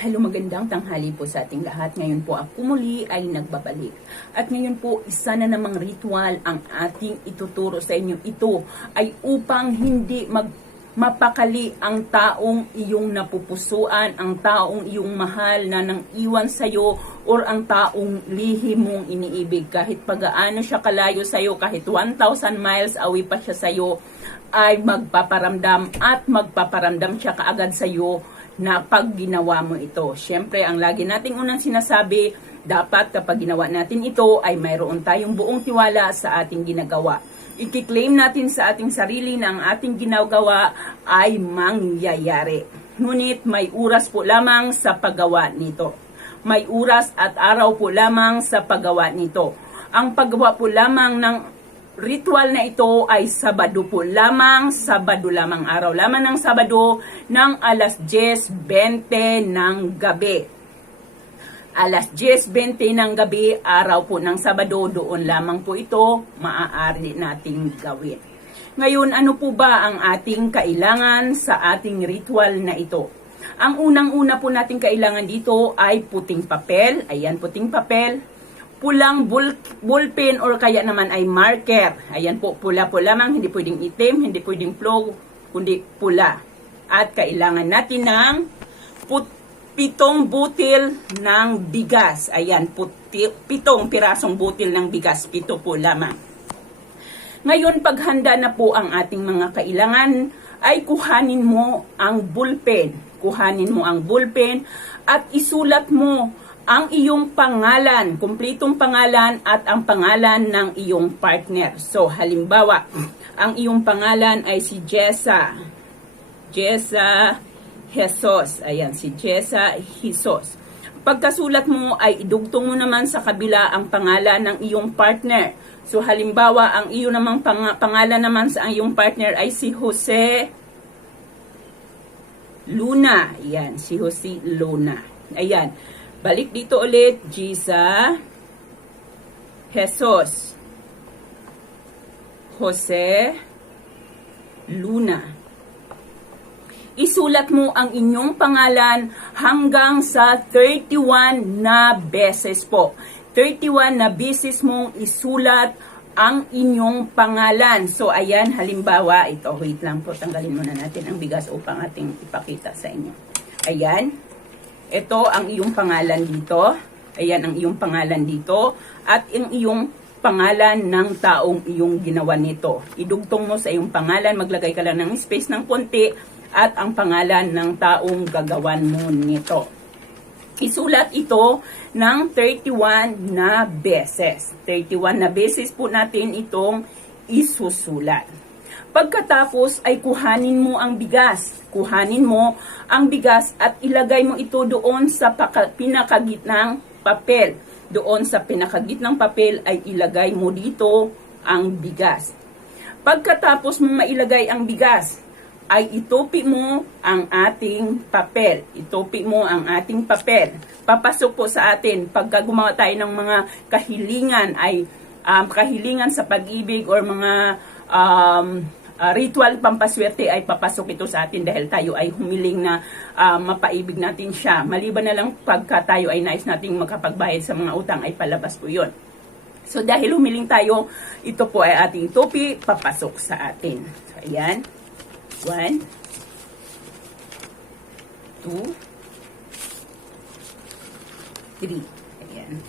Hello, magandang tanghali po sa ating lahat. Ngayon po ako muli ay nagbabalik. At ngayon po, isa na namang ritual ang ating ituturo sa inyo. Ito ay upang hindi mag mapakali ang taong iyong napupusuan, ang taong iyong mahal na nang iwan sa'yo or ang taong lihim mong iniibig. Kahit pagaano siya kalayo sa'yo, kahit 1,000 miles away pa siya sa'yo, ay magpaparamdam at magpaparamdam siya kaagad sa'yo na pag ginawa mo ito. Siyempre, ang lagi nating unang sinasabi, dapat kapag ginawa natin ito ay mayroon tayong buong tiwala sa ating ginagawa. Ikiklaim natin sa ating sarili na ang ating ginagawa ay mangyayari. Ngunit may oras po lamang sa paggawa nito. May oras at araw po lamang sa paggawa nito. Ang paggawa po lamang ng ritual na ito ay Sabado po lamang, Sabado lamang, araw lamang ng Sabado ng alas 10.20 ng gabi. Alas 10.20 ng gabi, araw po ng Sabado, doon lamang po ito maaari nating gawin. Ngayon, ano po ba ang ating kailangan sa ating ritual na ito? Ang unang-una po nating kailangan dito ay puting papel. Ayan, puting papel pulang bul ballpen or kaya naman ay marker. Ayan po, pula po lamang, hindi pwedeng itim, hindi pwedeng flow, kundi pula. At kailangan natin ng put pitong butil ng bigas. Ayan, puti, pitong pirasong butil ng bigas, pito po lamang. Ngayon, paghanda na po ang ating mga kailangan, ay kuhanin mo ang bullpen. Kuhanin mo ang bullpen at isulat mo ang iyong pangalan, kumpletong pangalan at ang pangalan ng iyong partner. So, halimbawa, ang iyong pangalan ay si Jessa. Jessa Jesus. Ayan, si Jessa Jesus. Pagkasulat mo ay idugtong mo naman sa kabila ang pangalan ng iyong partner. So halimbawa, ang iyo namang pang- pangalan naman sa iyong partner ay si Jose Luna. Ayan, si Jose Luna. Ayan. Balik dito ulit, Giza Jesus. Jose Luna. Isulat mo ang inyong pangalan hanggang sa 31 na beses po. 31 na beses mong isulat ang inyong pangalan. So, ayan, halimbawa, ito, wait lang po, tanggalin muna natin ang bigas upang ating ipakita sa inyo. Ayan, ito ang iyong pangalan dito. Ayan ang iyong pangalan dito. At ang iyong pangalan ng taong iyong ginawa nito. Idugtong mo sa iyong pangalan, maglagay ka lang ng space ng konti at ang pangalan ng taong gagawan mo nito. Isulat ito ng 31 na beses. 31 na beses po natin itong isusulat. Pagkatapos ay kuhanin mo ang bigas. Kuhanin mo ang bigas at ilagay mo ito doon sa pinakagitnang papel. Doon sa pinakagitnang papel ay ilagay mo dito ang bigas. Pagkatapos mo mailagay ang bigas, ay itupi mo ang ating papel. Itupi mo ang ating papel. Papasok po sa atin, pagka gumawa tayo ng mga kahilingan, ay um, kahilingan sa pag-ibig or mga um, uh, ritual pampaswerte ay papasok ito sa atin dahil tayo ay humiling na uh, mapaibig natin siya. Maliban na lang pagka tayo ay nais nating makapagbayad sa mga utang ay palabas po yun. So dahil humiling tayo, ito po ay ating topi, papasok sa atin. So ayan. One, two, three. Ayan.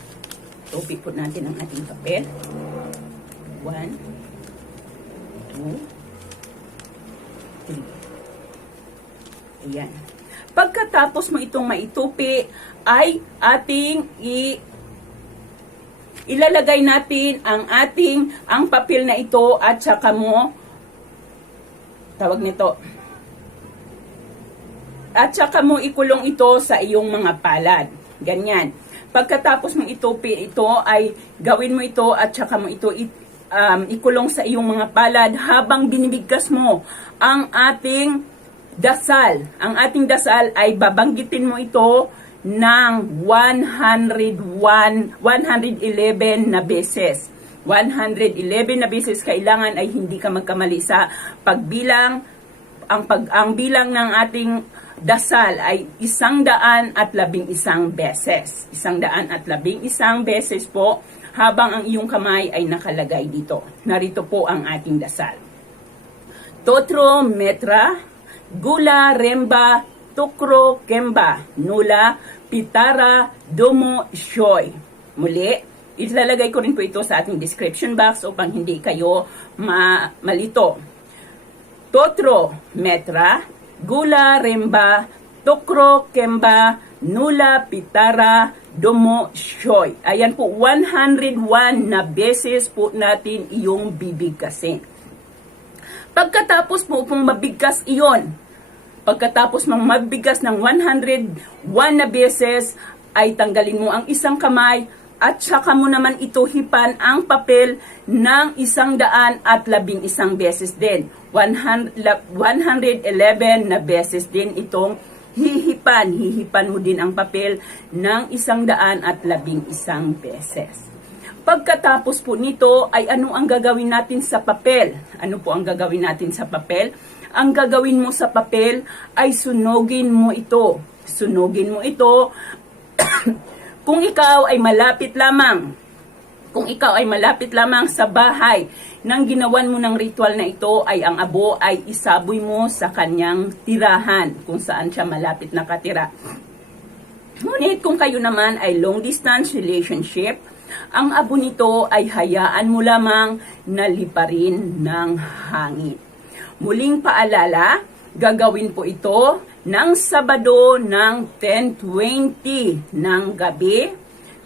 Topi po natin ang ating papel. One, two, three. Ayan. Pagkatapos mo itong maitupi, ay ating i ilalagay natin ang ating ang papel na ito at saka mo tawag nito at saka mo ikulong ito sa iyong mga palad ganyan pagkatapos mo itupi ito ay gawin mo ito at saka mo ito it, um, ikulong sa iyong mga palad habang binibigkas mo ang ating dasal. Ang ating dasal ay babanggitin mo ito ng 101 111 na beses. 111 na beses kailangan ay hindi ka magkamali sa pagbilang ang pag ang bilang ng ating dasal ay isang daan at labing isang beses. Isang daan at labing isang beses po habang ang iyong kamay ay nakalagay dito. Narito po ang ating dasal. Totro metra, gula remba, tukro kemba, nula, pitara, domo, shoy. Muli, ilalagay ko rin po ito sa ating description box upang hindi kayo ma malito. Totro metra, gula remba, tokro kemba, nula pitara, domo shoy. Ayan po, 101 na beses po natin iyong bibigkasin. Pagkatapos mo pong mabigkas iyon, pagkatapos mong mabigkas ng 101 na beses, ay tanggalin mo ang isang kamay at saka mo naman ito hipan ang papel ng isang daan at labing isang beses din. 100, la- 111 na beses din itong hihipan. Hihipan mo din ang papel ng isang daan at labing isang beses. Pagkatapos po nito ay ano ang gagawin natin sa papel? Ano po ang gagawin natin sa papel? Ang gagawin mo sa papel ay sunugin mo ito. Sunugin mo ito kung ikaw ay malapit lamang kung ikaw ay malapit lamang sa bahay nang ginawan mo ng ritual na ito ay ang abo ay isaboy mo sa kanyang tirahan kung saan siya malapit nakatira. Ngunit kung kayo naman ay long distance relationship, ang abo nito ay hayaan mo lamang na liparin ng hangin. Muling paalala, gagawin po ito ng Sabado ng 10.20 ng gabi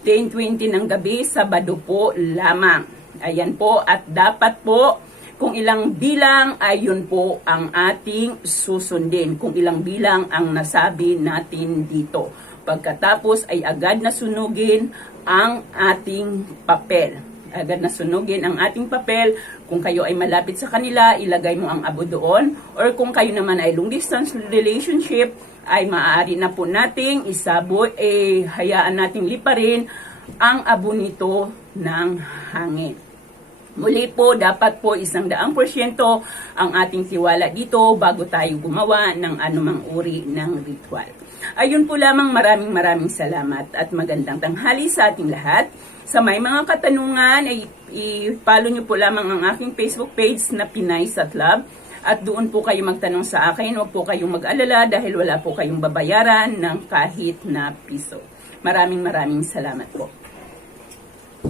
10.20 ng gabi, Sabado po lamang. Ayan po, at dapat po, kung ilang bilang ay yun po ang ating susundin. Kung ilang bilang ang nasabi natin dito. Pagkatapos ay agad na sunugin ang ating papel. Agad na sunugin ang ating papel. Kung kayo ay malapit sa kanila, ilagay mo ang abo doon. Or kung kayo naman ay long distance relationship, ay maaari na po nating isabo, eh, hayaan nating liparin ang abo nito ng hangin. Muli po, dapat po isang daang porsyento ang ating tiwala dito bago tayo gumawa ng anumang uri ng ritual. Ayun po lamang maraming maraming salamat at magandang tanghali sa ating lahat. Sa may mga katanungan, ay i-follow nyo po lamang ang aking Facebook page na Pinay sa Club at doon po kayo magtanong sa akin. Huwag po kayong mag-alala dahil wala po kayong babayaran ng kahit na piso. Maraming maraming salamat po.